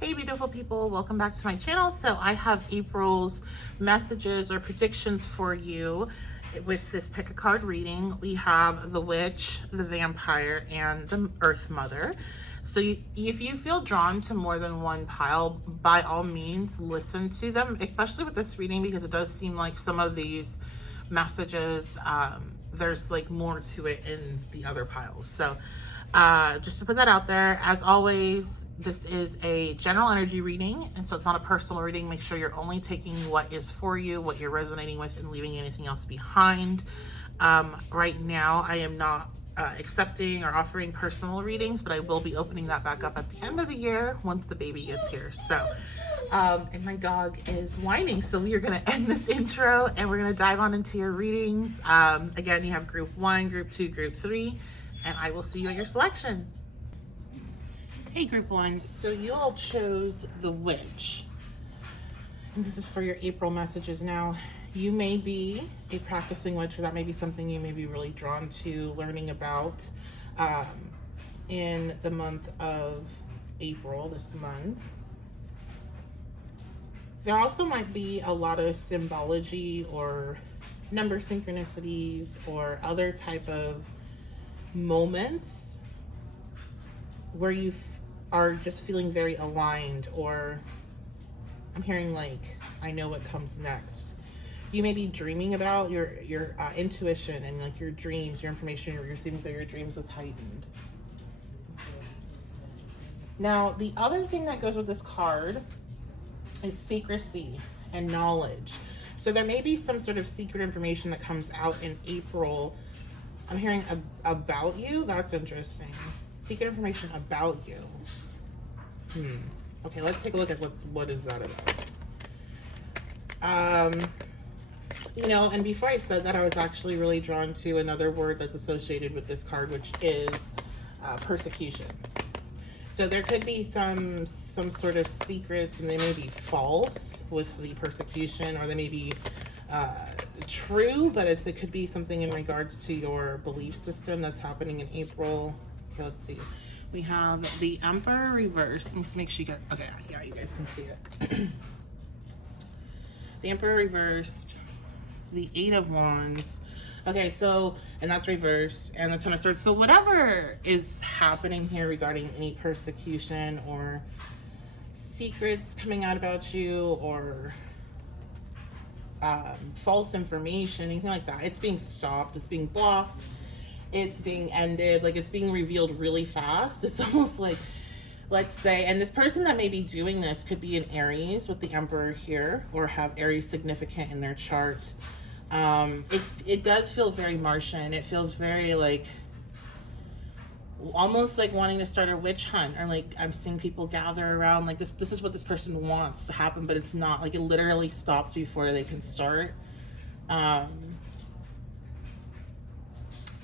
Hey beautiful people, welcome back to my channel. So I have April's messages or predictions for you with this pick a card reading. We have the Witch, the Vampire, and the Earth Mother. So if you feel drawn to more than one pile, by all means listen to them, especially with this reading, because it does seem like some of these messages, there's like more to it in the other piles. So just to put that out there, as always, this is a general energy reading, and so it's not a personal reading. Make sure you're only taking what is for you, what you're resonating with, and leaving anything else behind. Right now, I am not accepting or offering personal readings, but I will be opening that back up at the end of the year once the baby gets here. So, and my dog is whining, so we are going to end this intro and we're going to dive on into your readings. Again, you have group 1, group 2, group 3, and I will see you at your selection. Hey group 1, so you all chose the Witch. And this is for your April messages. Now, you may be a practicing witch, or that may be something you may be really drawn to learning about in the month of April, this month. There also might be a lot of symbology or number synchronicities or other type of moments where you are just feeling very aligned, or I'm hearing like, I know what comes next. You may be dreaming about your intuition, and like your dreams, your information you're receiving through your dreams is heightened. Now, the other thing that goes with this card is secrecy and knowledge. So there may be some sort of secret information that comes out in April. I'm hearing about you. That's interesting. Secret information about you. Okay, let's take a look at what is that about. You know, and before I said that, I was actually really drawn to another word that's associated with this card, which is persecution. So there could be some sort of secrets, and they may be false with the persecution, or they may be true, but it could be something in regards to your belief system that's happening in April. Okay, let's see. We have the Emperor reversed. Let me just make sure you get, okay, yeah, you guys can see it. The Emperor reversed, the 8 of Wands. Okay, so, and that's reversed, and the Ten of Swords. So whatever is happening here regarding any persecution or secrets coming out about you, or false information, anything like that, it's being stopped, it's being blocked, it's being ended, like it's being revealed really fast. It's almost like, let's say, and this person that may be doing this could be an Aries with the Emperor here, or have Aries significant in their chart. It does feel very Martian. It feels very like, almost like wanting to start a witch hunt, or like I'm seeing people gather around like this is what this person wants to happen, but it's not, like it literally stops before they can start.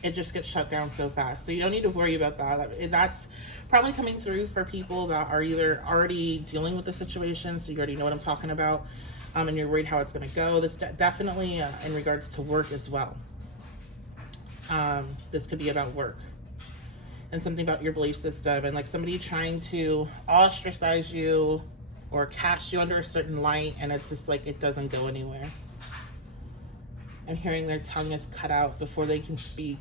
It just gets shut down so fast, so you don't need to worry about that. That's probably coming through for people that are either already dealing with the situation, so you already know what I'm talking about, and you're worried how it's going to go. This definitely in regards to work as well. This could be about work and something about your belief system, and like somebody trying to ostracize you or cast you under a certain light, and it's just like it doesn't go anywhere. I'm hearing their tongue is cut out before they can speak.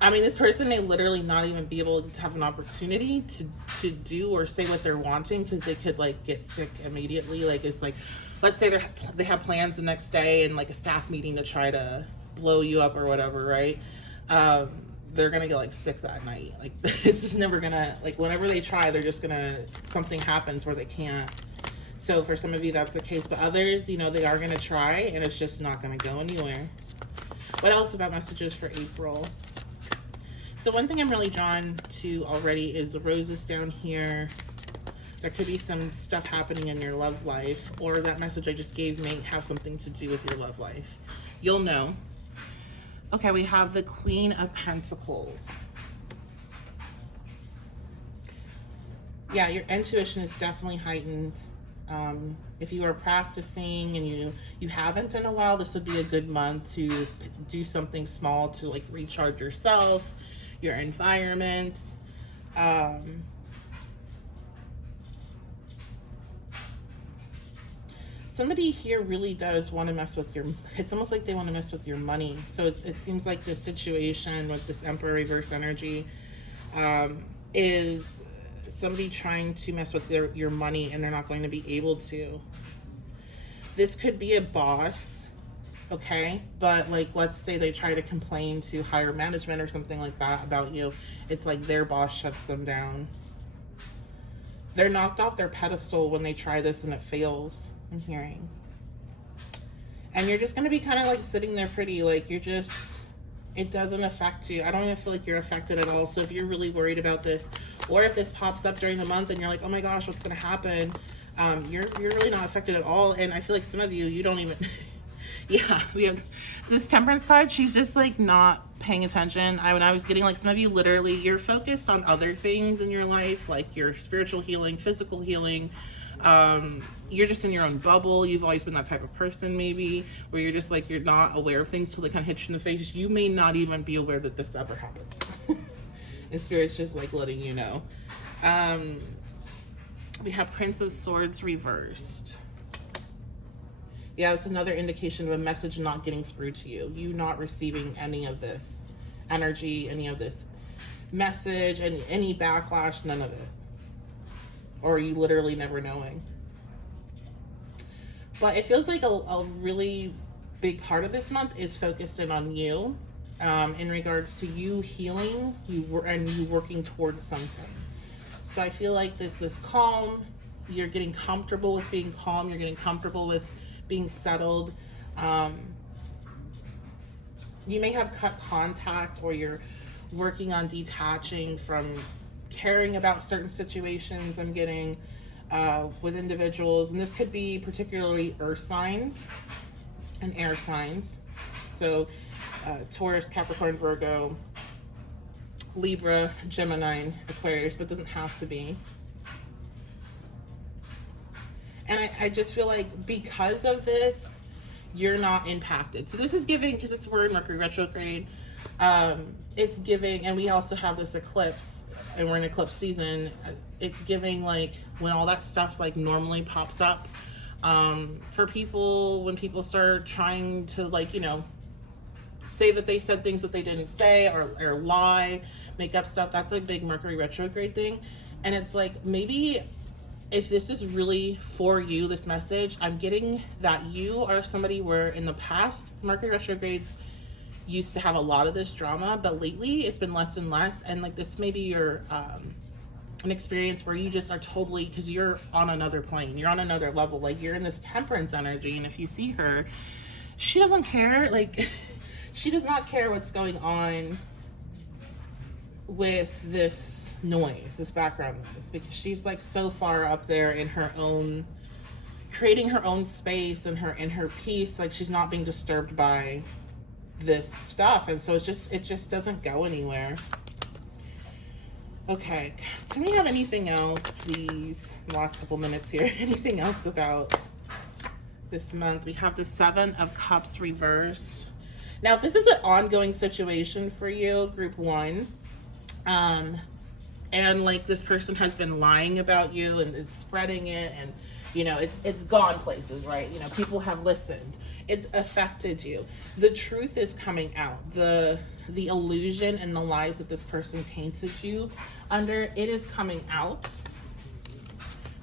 I mean, this person may literally not even be able to have an opportunity to do or say what they're wanting, because they could like get sick immediately. Like it's like, let's say they have plans the next day and like a staff meeting to try to blow you up or whatever, right? They're gonna get like sick that night. Like it's just never gonna, like whenever they try, they're just gonna, something happens where they can't. So for some of you that's the case, but others, you know, they are gonna try and it's just not gonna go anywhere. What else about messages for April? So one thing I'm really drawn to already is the roses down here. There could be some stuff happening in your love life, or that message I just gave may have something to do with your love life. You'll know. Okay, we have the Queen of Pentacles. Yeah, your intuition is definitely heightened. If you are practicing and you haven't in a while, this would be a good month to do something small to like recharge yourself, your environment. somebody here really does want to mess with your, it's almost like they want to mess with your money. So it seems like this situation with this Emperor reverse energy is somebody trying to mess with your money, and they're not going to be able to. This could be a boss, okay? But like, let's say they try to complain to higher management or something like that about you. It's like their boss shuts them down. They're knocked off their pedestal when they try this and it fails, I'm hearing. And you're just going to be kind of like sitting there pretty, like you're just, it doesn't affect you. I don't even feel like you're affected at all. So if you're really worried about this, or if this pops up during the month and you're like, oh my gosh, what's going to happen? You're really not affected at all. And I feel like some of you don't even, yeah, we have this Temperance card. She's just like not paying attention. When I was getting like some of you, literally you're focused on other things in your life, like your spiritual healing, physical healing. You're just in your own bubble. You've always been that type of person, maybe, where you're just like, you're not aware of things till they kind of hit you in the face. You may not even be aware that this ever happens. And Spirit's just like letting you know. We have Prince of Swords reversed. Yeah, it's another indication of a message not getting through to you. You not receiving any of this energy, any of this message, and any backlash, none of it. Or you literally never knowing. But it feels like a really big part of this month is focused in on you, in regards to you healing and you working towards something. So I feel like this is calm. You're getting comfortable with being calm. You're getting comfortable with being settled. You may have cut contact, or you're working on detaching from caring about certain situations. I'm getting with individuals, and this could be particularly earth signs and air signs. So Taurus, Capricorn, Virgo, Libra, Gemini, Aquarius, but doesn't have to be. And I just feel like because of this, you're not impacted. So this is giving, because it's we're in Mercury retrograde, it's giving, and we also have this eclipse, and we're in eclipse season. It's giving like when all that stuff like normally pops up, for people, when people start trying to like, you know, say that they said things that they didn't say, or lie, make up stuff. That's a big Mercury retrograde thing. And it's like, maybe if this is really for you, this message, I'm getting that you are somebody where in the past Mercury retrogrades used to have a lot of this drama, but lately it's been less and less. And like this may be your an experience where you just are totally, because you're on another plane, you're on another level, like you're in this Temperance energy. And if you see her, she doesn't care, like she does not care what's going on with this noise, this background noise, because she's like so far up there in her own, creating her own space and her peace. Like she's not being disturbed by this stuff, and so it just doesn't go anywhere. Okay, can we have anything else, please? Last couple minutes here. Anything else about this month? We have the Seven of Cups reversed. Now, if this is an ongoing situation for you, group one, and like this person has been lying about you and it's spreading it, and you know it's gone places, right? You know, people have listened. It's affected you. The truth is coming out. The illusion and the lies that this person painted you under, it is coming out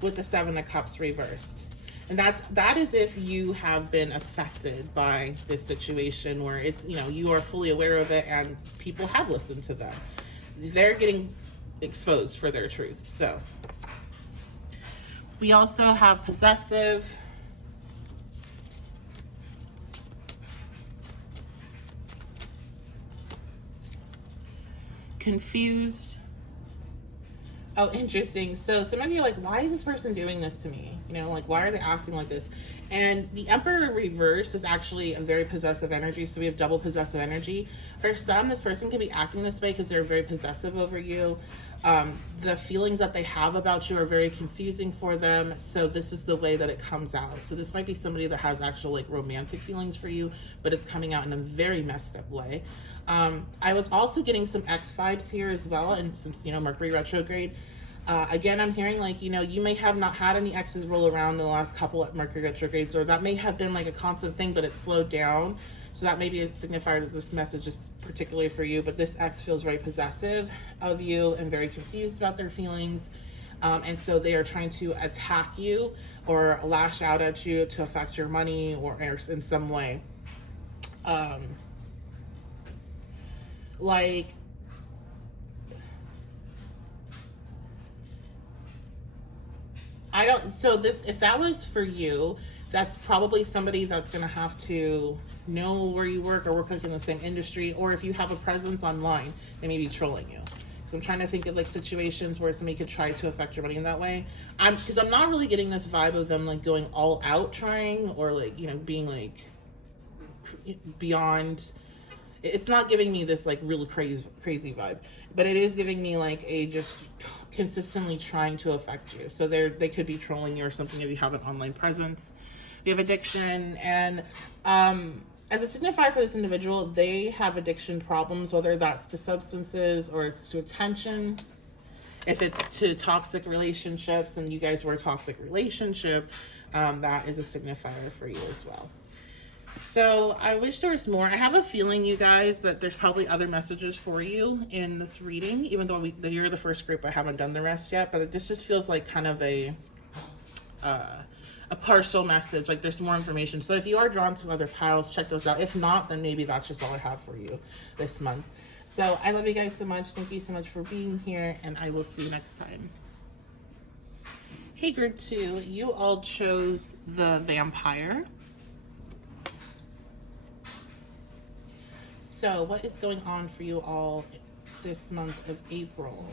with the Seven of Cups reversed. And that is if you have been affected by this situation where it's, you know, you are fully aware of it and people have listened to them. They're getting exposed for their truth. So we also have possessive, confused. Oh, interesting. So some of you are like, why is this person doing this to me? You know, like, why are they acting like this? And the Emperor reverse is actually a very possessive energy. So we have double possessive energy. For some, this person can be acting this way because they're very possessive over you. The feelings that they have about you are very confusing for them. So this is the way that it comes out. So this might be somebody that has actual like romantic feelings for you, but it's coming out in a very messed up way. I was also getting some X vibes here as well. And since, you know, Mercury retrograde, Again, I'm hearing like, you may have not had any exes roll around in the last couple of Mercury retrogrades, or that may have been like a constant thing, but it slowed down. So that may be a signifier that this message is particularly for you, but this ex feels very possessive of you and very confused about their feelings. And so they are trying to attack you or lash out at you to affect your money or in some way. Like, if that was for you, that's probably somebody that's going to have to know where you work or work like in the same industry, or if you have a presence online, they may be trolling you. So I'm trying to think of like situations where somebody could try to affect your money in that way. Because I'm not really getting this vibe of them like going all out trying, or like, being like beyond. It's not giving me this like really crazy vibe, but it is giving me like a just consistently trying to affect you. So they could be trolling you or something if you have an online presence. We have addiction, and as a signifier for this individual, they have addiction problems, whether that's to substances or it's to attention. If it's to toxic relationships and you guys were a toxic relationship, that is a signifier for you as well. So I wish there was more. I have a feeling, you guys, that there's probably other messages for you in this reading, even though you're the first group. I haven't done the rest yet, but this just feels like kind of a partial message. Like there's more information. So if you are drawn to other piles, check those out. If not, then maybe that's just all I have for you this month. So I love you guys so much. Thank you so much for being here, and I will see you next time. Hey, group 2, you all chose the vampire. So what is going on for you all this month of April?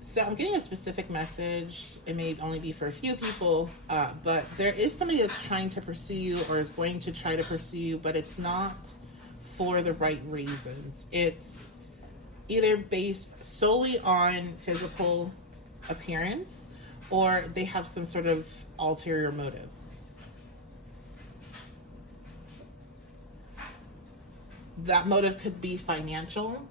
So I'm getting a specific message. It may only be for a few people, but there is somebody that's trying to pursue you or is going to try to pursue you, but it's not for the right reasons. It's either based solely on physical appearance, or they have some sort of ulterior motive. That motive could be financial.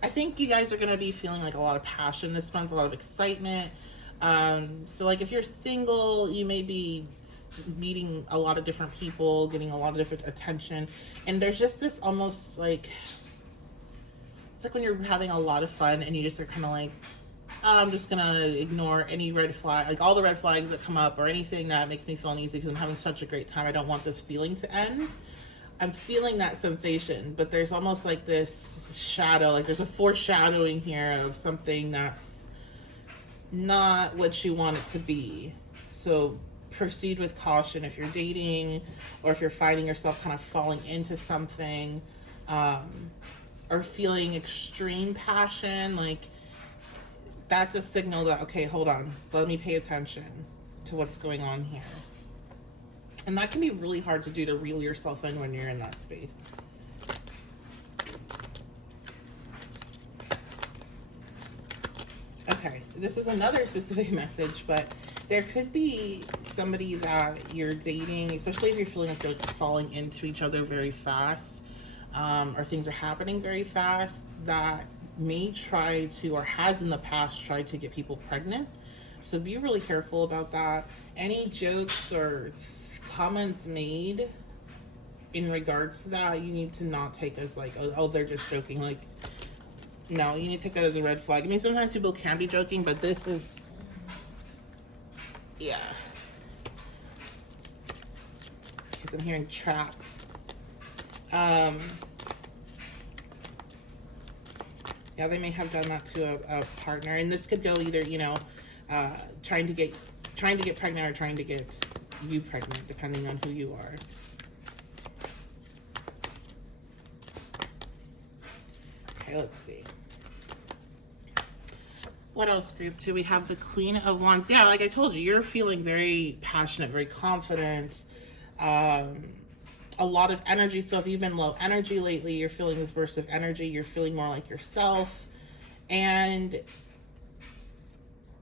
I think you guys are going to be feeling like a lot of passion this month, a lot of excitement. So like if you're single, you may be meeting a lot of different people, getting a lot of different attention. And there's just this almost like, it's like when you're having a lot of fun and you just are kind of like, I'm just gonna ignore any red flag, like all the red flags that come up or anything that makes me feel uneasy because I'm having such a great time. I don't want this feeling to end. I'm feeling that sensation, but there's almost like this shadow, like there's a foreshadowing here of something that's not what you want it to be. So proceed with caution if you're dating, or if you're finding yourself kind of falling into something, or feeling extreme passion, like that's a signal that, okay, hold on, let me pay attention to what's going on here. And that can be really hard to do, to reel yourself in when you're in that space. Okay, this is another specific message, but there could be somebody that you're dating, especially if you're feeling like you're falling into each other very fast, or things are happening very fast, that may try to, or has in the past tried to get people pregnant. So be really careful about that. Any jokes or comments made in regards to that, you need to not take as like, oh, they're just joking. Like, no, you need to take that as a red flag. I mean, sometimes people can be joking, but this is, yeah. Because I'm hearing trapped. Yeah, they may have done that to a partner, and this could go either, trying to get pregnant or trying to get you pregnant, depending on who you are. Okay, let's see. What else, group 2? We have the Queen of Wands. Yeah, like I told you, you're feeling very passionate, very confident. A lot of energy. So if you've been low energy lately, you're feeling this burst of energy. You're feeling more like yourself. And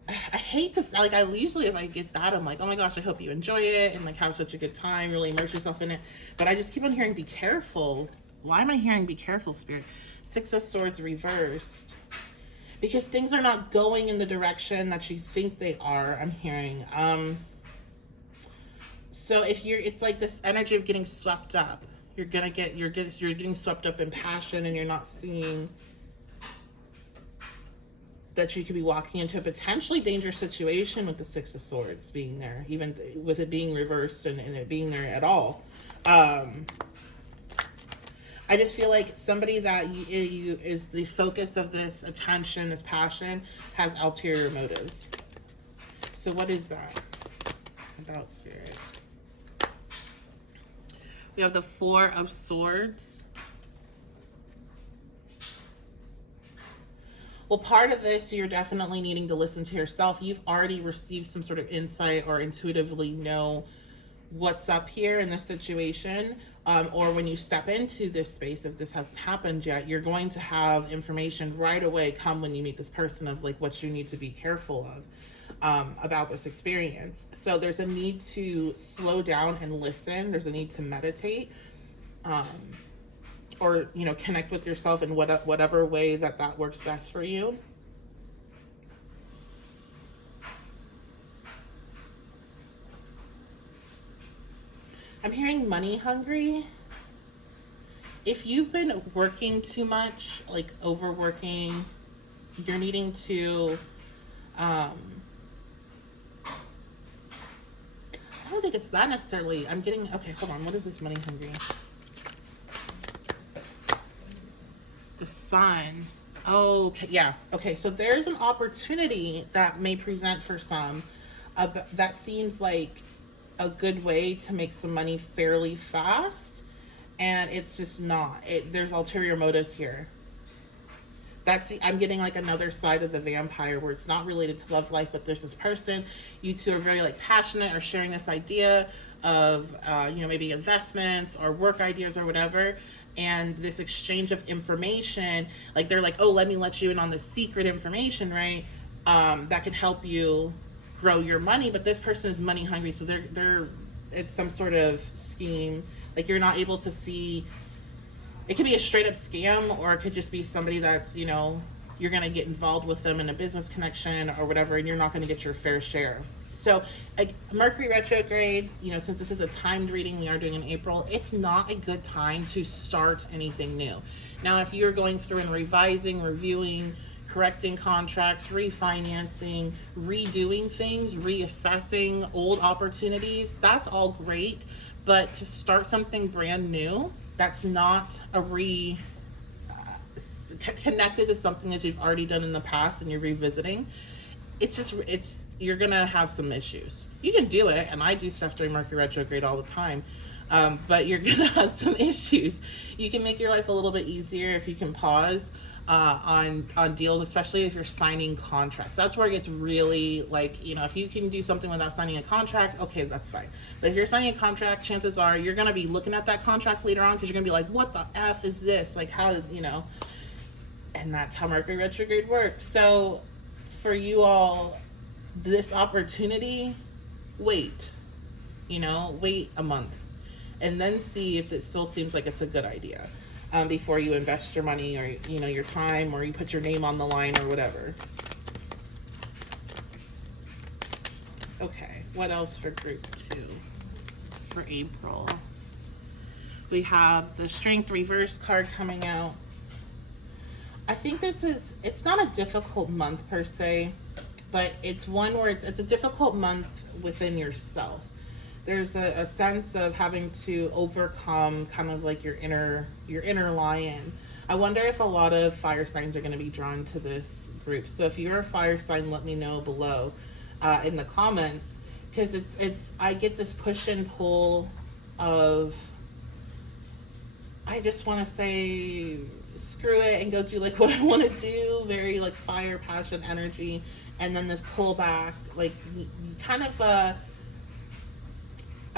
I hate to, like, I usually, if I get that, I'm like, oh my gosh, I hope you enjoy it and like have such a good time, really immerse yourself in it. But I just keep on hearing be careful. Why am I hearing be careful, Spirit? Six of Swords reversed. Because things are not going in the direction that you think they are, I'm hearing. So if you're, it's like this energy of getting swept up. You're getting swept up in passion, and you're not seeing that you could be walking into a potentially dangerous situation with the Six of Swords being there, even with it being reversed and it being there at all. I just feel like somebody that you is the focus of this attention, this passion, has ulterior motives. So what is that about, Spirit? We have the Four of Swords. Well, part of this, you're definitely needing to listen to yourself. You've already received some sort of insight or intuitively know what's up here in this situation. Or when you step into this space, if this hasn't happened yet, you're going to have information right away come when you meet this person of like what you need to be careful of about this experience. So there's a need to slow down and listen. There's a need to meditate. Or, you know, connect with yourself in whatever way that works best for you. I'm hearing money hungry. If you've been working too much, like overworking, you're needing to, I don't think it's that necessarily. I'm getting, okay, hold on. What is this money hungry? The Sun. Oh, okay, yeah. Okay, so there's an opportunity that may present for some that seems like a good way to make some money fairly fast, and it's just not. There's ulterior motives here. I'm getting like another side of the vampire where it's not related to love life, but there's this person, you two are very like passionate or sharing this idea of, you know, maybe investments or work ideas or whatever. And this exchange of information, like they're like, oh, let me let you in on this secret information, right? That can help you grow your money. But this person is money hungry, so it's some sort of scheme. Like you're not able to see. It could be a straight up scam, or it could just be somebody that's, you know, you're gonna get involved with them in a business connection or whatever, and you're not gonna get your fair share. So, like, Mercury retrograde, you know, since this is a timed reading we are doing in April, it's not a good time to start anything new. Now, if you're going through and revising, reviewing, correcting contracts, refinancing, redoing things, reassessing old opportunities, that's all great. But to start something brand new, that's not connected to something that you've already done in the past and you're revisiting, you're gonna have some issues. You can do it, and I do stuff during Mercury retrograde all the time, but you're gonna have some issues. You can make your life a little bit easier if you can pause on deals, especially if you're signing contracts. That's where it gets really, like, you know, if you can do something without signing a contract, okay, that's fine. But if you're signing a contract, chances are you're gonna be looking at that contract later on because you're gonna be like, what the F is this? Like, how, you know? And that's how Mercury retrograde works. So for you all, this opportunity, wait a month and then see if it still seems like it's a good idea before you invest your money or, you know, your time, or you put your name on the line or whatever. Okay, what else for group 2 for April? We have the Strength reverse card coming out. I think it's not a difficult month per se, but it's one where it's a difficult month within yourself. There's a sense of having to overcome kind of like your inner lion. I wonder if a lot of fire signs are going to be drawn to this group. So if you're a fire sign, let me know below in the comments, because I get this push and pull of, I just want to say screw it and go do like what I want to do, very like fire, passion, energy, and then this pullback, like kind of a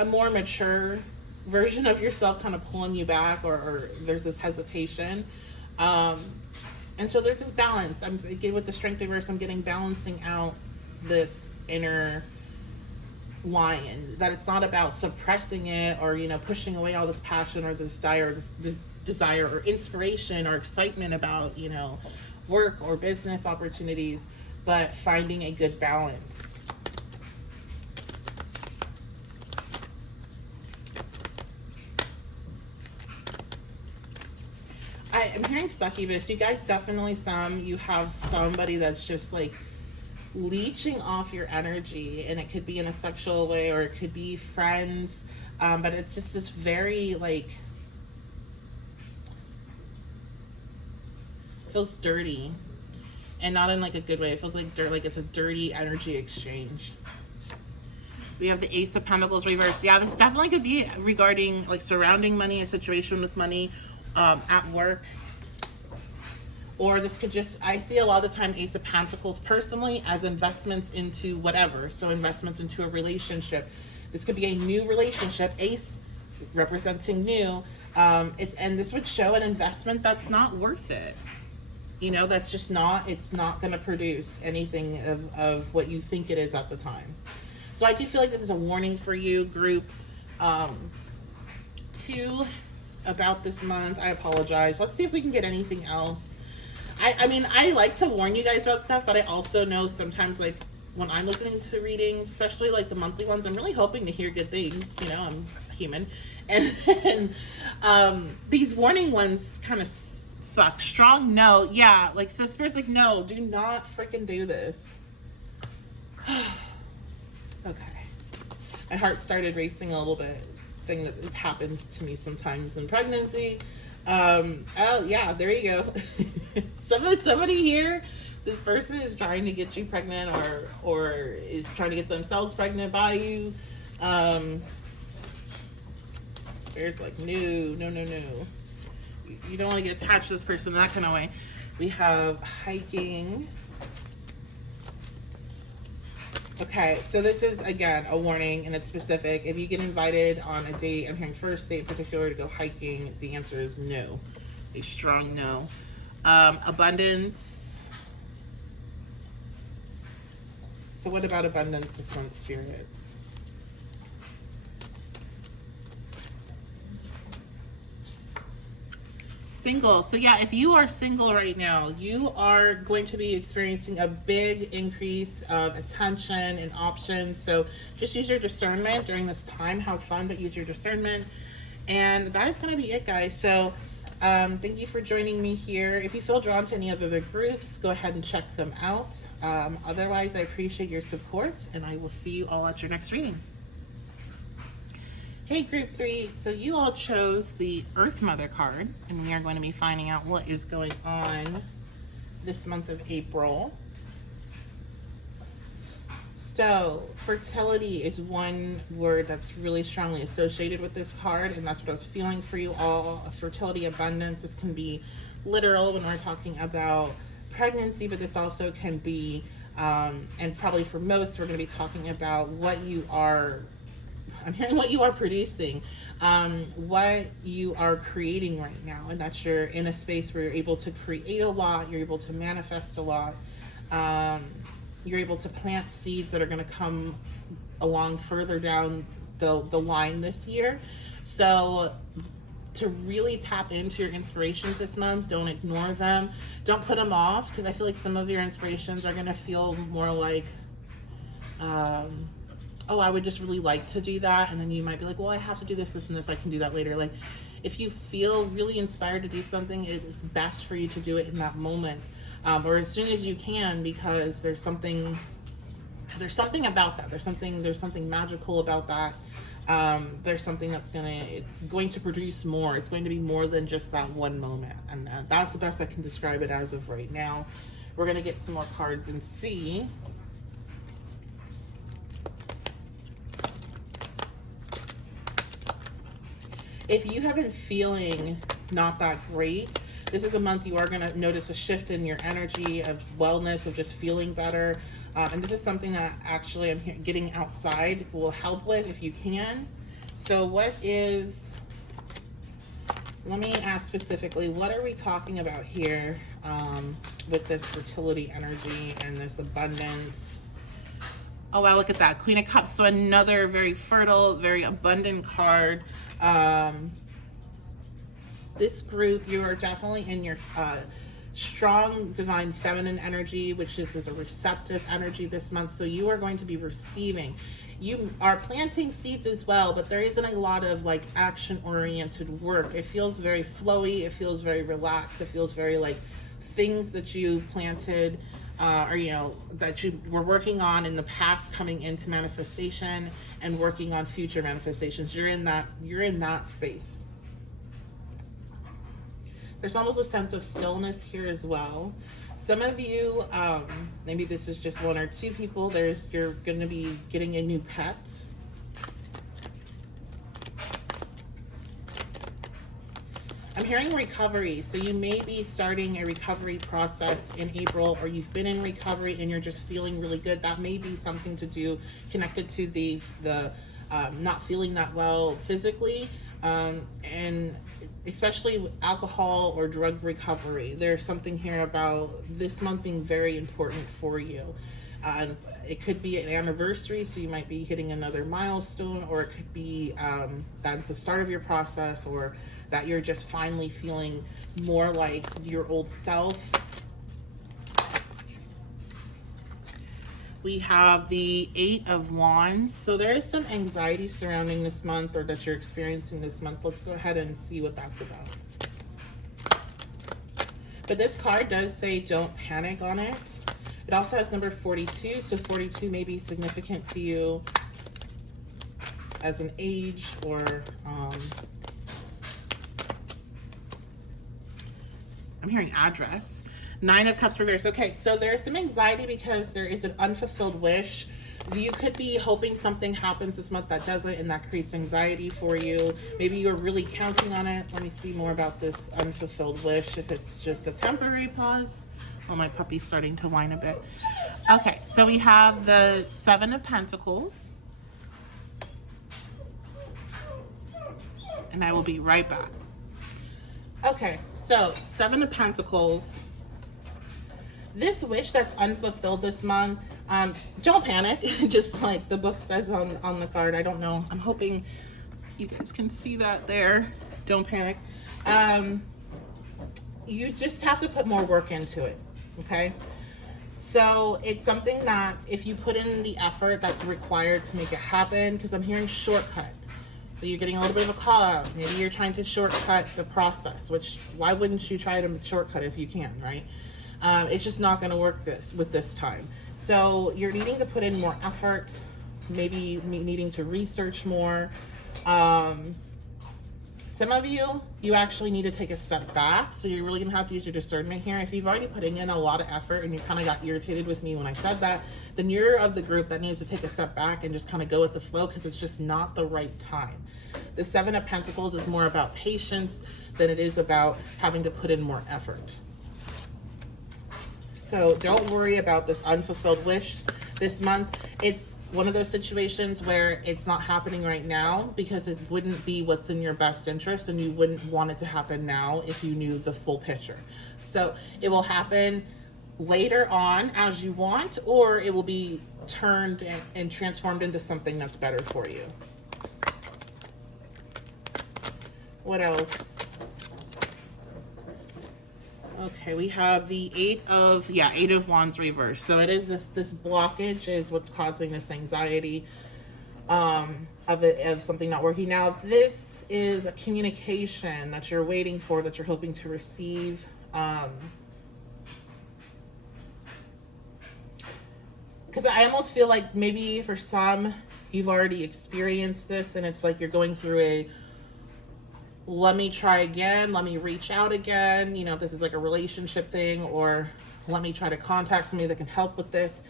more mature version of yourself kind of pulling you back, or there's this hesitation. And so there's this balance. I'm again with the Strength reverse, I'm getting balancing out this inner lion, that it's not about suppressing it or, you know, pushing away all this passion or this desire or inspiration or excitement about, you know, work or business opportunities, but finding a good balance. I'm hearing succubus. You guys definitely, you have somebody that's just like leeching off your energy, and it could be in a sexual way or it could be friends, but it's just this very like, feels dirty, and not in like a good way. It feels like dirt, like it's a dirty energy exchange. We have the Ace of Pentacles reversed. Yeah, this definitely could be regarding like surrounding money, a situation with money at work. Or this could just, I see a lot of the time Ace of Pentacles personally as investments into whatever. So investments into a relationship. This could be a new relationship. Ace representing new. And this would show an investment that's not worth it. You know, that's just not, it's not going to produce anything of what you think it is at the time. So I do feel like this is a warning for you, group 2, about this month. I apologize. Let's see if we can get anything else. I mean, I like to warn you guys about stuff, but I also know sometimes, like, when I'm listening to readings, especially, like, the monthly ones, I'm really hoping to hear good things. You know, I'm human. And these warning ones kind of suck. Strong no. Yeah, like, so Spirit's like, no, do not freaking do this. Okay. My heart started racing a little bit. Thing that happens to me sometimes in pregnancy. Oh yeah, there you go. Somebody here, this person is trying to get you pregnant or is trying to get themselves pregnant by you. Spirit's like, no. You don't want to get attached to this person that kind of way. We have hiking. Okay, so this is, again, a warning, and it's specific. If you get invited on a date, I'm hearing first date in particular, to go hiking, the answer is no. A strong no. Abundance. So what about abundance this month, Spirit? Single. So yeah, if you are single right now, you are going to be experiencing a big increase of attention and options. So just use your discernment during this time. Have fun, but use your discernment. And that is going to be it, guys. So thank you for joining me here. If you feel drawn to any other groups, go ahead and check them out. Otherwise, I appreciate your support, and I will see you all at your next reading. Hey, group 3, so you all chose the Earth Mother card, and we are going to be finding out what is going on this month of April. So, fertility is one word that's really strongly associated with this card, and that's what I was feeling for you all. Fertility, abundance, this can be literal when we're talking about pregnancy, but this also can be, and probably for most, we're going to be talking about what you are, I'm hearing what you are producing, what you are creating right now, and that you're in a space where you're able to create a lot, you're able to manifest a lot, you're able to plant seeds that are going to come along further down the line this year. So to really tap into your inspirations this month, don't ignore them, don't put them off, because I feel like some of your inspirations are going to feel more like, oh, I would just really like to do that. And then you might be like, well, I have to do this, and this, I can do that later. Like, if you feel really inspired to do something, it's best for you to do it in that moment, or as soon as you can, because there's something about that. There's something magical about that. There's something it's going to produce more. It's going to be more than just that one moment. And that's the best I can describe it as of right now. We're going to get some more cards and see. If you have been feeling not that great, this is a month you are going to notice a shift in your energy of wellness, of just feeling better. And this is something that actually I'm getting outside will help with if you can. So let me ask specifically, what are we talking about here with this fertility energy and this abundance? Oh wow, look at that. Queen of Cups. So another very fertile, very abundant card. This group, you are definitely in your strong divine feminine energy, which is a receptive energy this month. So you are going to be receiving. You are planting seeds as well, but there isn't a lot of like action oriented work. It feels very flowy. It feels very relaxed. It feels very like things that you planted or that you were working on in the past coming into manifestation and working on future manifestations. You're in that space. There's almost a sense of stillness here as well. Some of you, maybe this is just one or two people, you're going to be getting a new pet. I'm hearing recovery. So you may be starting a recovery process in April, or you've been in recovery and you're just feeling really good. That may be something to do connected to the not feeling that well physically. And especially with alcohol or drug recovery, there's something here about this month being very important for you. It could be an anniversary, so you might be hitting another milestone, or it could be that's the start of your process, or that you're just finally feeling more like your old self. We have the 8 of Wands. So there is some anxiety surrounding this month, or that you're experiencing this month. Let's go ahead and see what that's about. But this card does say don't panic on it. It also has number 42. So 42 may be significant to you as an age, or I'm hearing address. 9 of Cups reversed. Okay, so there's some anxiety because there is an unfulfilled wish. You could be hoping something happens this month that doesn't, and that creates anxiety for you. Maybe you're really counting on it. Let me see more about this unfulfilled wish, if it's just a temporary pause. Oh, my puppy's starting to whine a bit. Okay, so we have the 7 of Pentacles. And I will be right back. Okay, so 7 of Pentacles. This wish that's unfulfilled this month, don't panic, just like the book says on the card. I don't know. I'm hoping you guys can see that there. Don't panic. You just have to put more work into it, okay? So it's something that if you put in the effort that's required to make it happen, because I'm hearing shortcut. So you're getting a little bit of a call out. Maybe you're trying to shortcut the process, which why wouldn't you try to shortcut if you can, right? It's just not going to work this time. So you're needing to put in more effort, maybe needing to research more. Some of you actually need to take a step back. So you're really going to have to use your discernment here. If you've already putting in a lot of effort and you kind of got irritated with me when I said that, then you're of the group that needs to take a step back and just kind of go with the flow, because it's just not the right time. The 7 of Pentacles is more about patience than it is about having to put in more effort. So don't worry about this unfulfilled wish this month. It's one of those situations where it's not happening right now because it wouldn't be what's in your best interest, and you wouldn't want it to happen now if you knew the full picture. So it will happen later on as you want, or it will be turned and transformed into something that's better for you. What else? Okay, we have the 8 of Wands reversed. So it is this blockage is what's causing this anxiety of something not working. Now, if this is a communication that you're waiting for, that you're hoping to receive, because I almost feel like maybe for some you've already experienced this, and it's like you're going through a let me try again, let me reach out again, if this is like a relationship thing, or let me try to contact somebody that can help with this.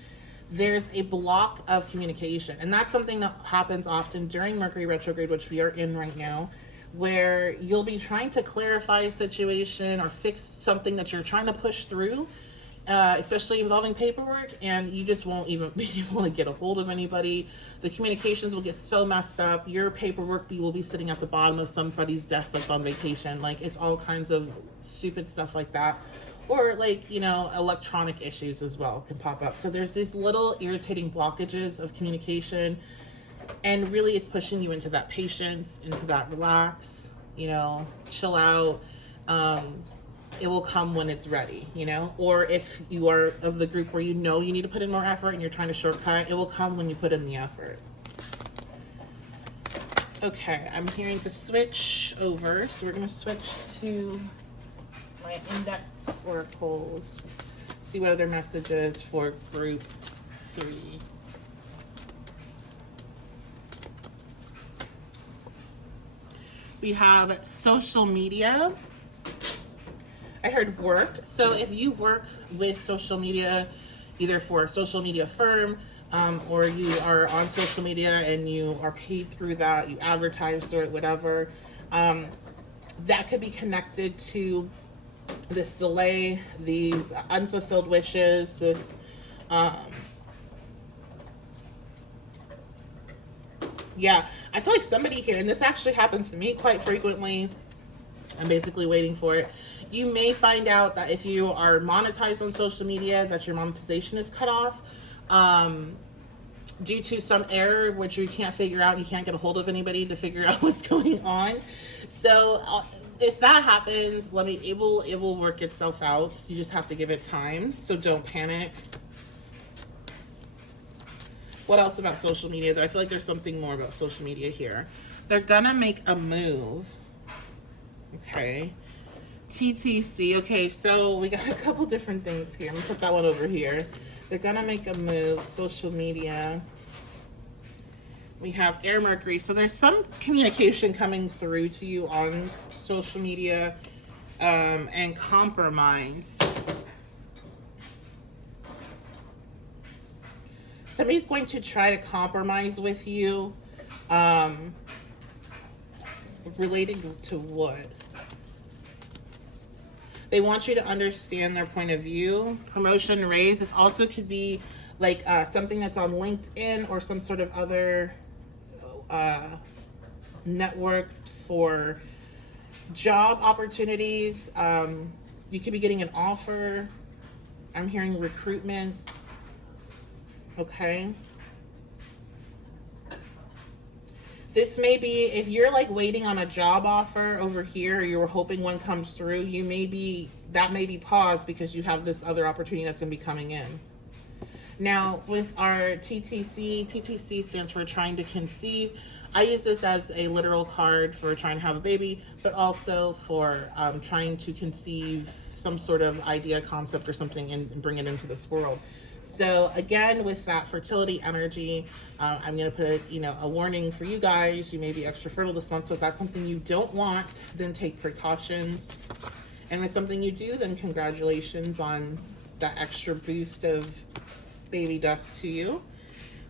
There's a block of communication, and that's something that happens often during Mercury retrograde, which we are in right now, where you'll be trying to clarify a situation or fix something that you're trying to push through, especially involving paperwork, and you just won't even be able to get a hold of anybody. The communications will get so messed up. Your paperwork will be sitting at the bottom of somebody's desk that's on vacation. Like, it's all kinds of stupid stuff like that. or like, you know, electronic issues as well can pop up. So there's these little irritating blockages of communication, and really it's pushing you into that patience, into that relax, you know, chill out. It will come when it's ready, you know, or if you are of the group where you know you need to put in more effort and you're trying to shortcut, it will come when you put in the effort. Okay, I'm hearing to switch over, so we're going to switch to my index oracles, see what other messages for group 3. We have social media. I heard work. So if you work with social media, either for a social media firm, or you are on social media and you are paid through that, you advertise through it, whatever, that could be connected to this delay, these unfulfilled wishes, this yeah, I feel like somebody here, and this actually happens to me quite frequently, I'm basically waiting for it. You may find out that if you are monetized on social media, that your monetization is cut off due to some error which you can't figure out. You can't get a hold of anybody to figure out what's going on. So if that happens, it will work itself out. You just have to give it time. So don't panic. What else about social media, though? I feel like there's something more about social media here. They're gonna make a move. Okay. TTC. Okay, so we got a couple different things here. I'm gonna put that one over here. They're gonna make a move. Social media. We have air Mercury. So there's some communication coming through to you on social media, and compromise. Somebody's going to try to compromise with you, relating to what? They want you to understand their point of view. Promotion, raise. This also could be like something that's on LinkedIn or some sort of other network for job opportunities. You could be getting an offer. I'm hearing recruitment. Okay. This may be, if you're like waiting on a job offer over here, or you were hoping one comes through, that may be paused because you have this other opportunity that's going to be coming in. Now, with our TTC stands for trying to conceive. I use this as a literal card for trying to have a baby, but also for trying to conceive some sort of idea, concept, or something and bring it into this world. So again, with that fertility energy, I'm going to put, a warning for you guys. You may be extra fertile this month, so if that's something you don't want, then take precautions. And if it's something you do, then congratulations on that extra boost of baby dust to you.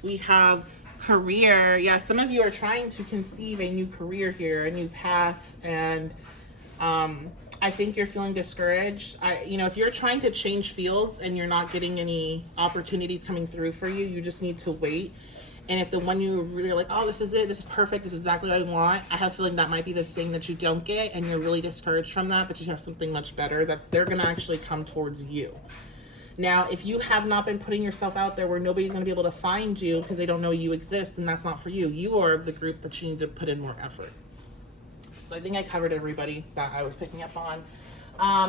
We have career. Yeah, some of you are trying to conceive a new career here, a new path, and I think you're feeling discouraged. If you're trying to change fields and you're not getting any opportunities coming through for you, you just need to wait. And if the one you really like, oh, this is it, this is perfect, this is exactly what I want, I have a feeling that might be the thing that you don't get, and you're really discouraged from that, but you have something much better that they're going to actually come towards you. Now, if you have not been putting yourself out there where nobody's going to be able to find you because they don't know you exist, then that's not for you. You are the group that you need to put in more effort. So I think I covered everybody that I was picking up on,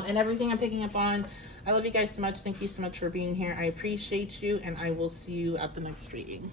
and everything I'm picking up on. I love you guys so much. Thank you so much for being here. I appreciate you, and I will see you at the next reading.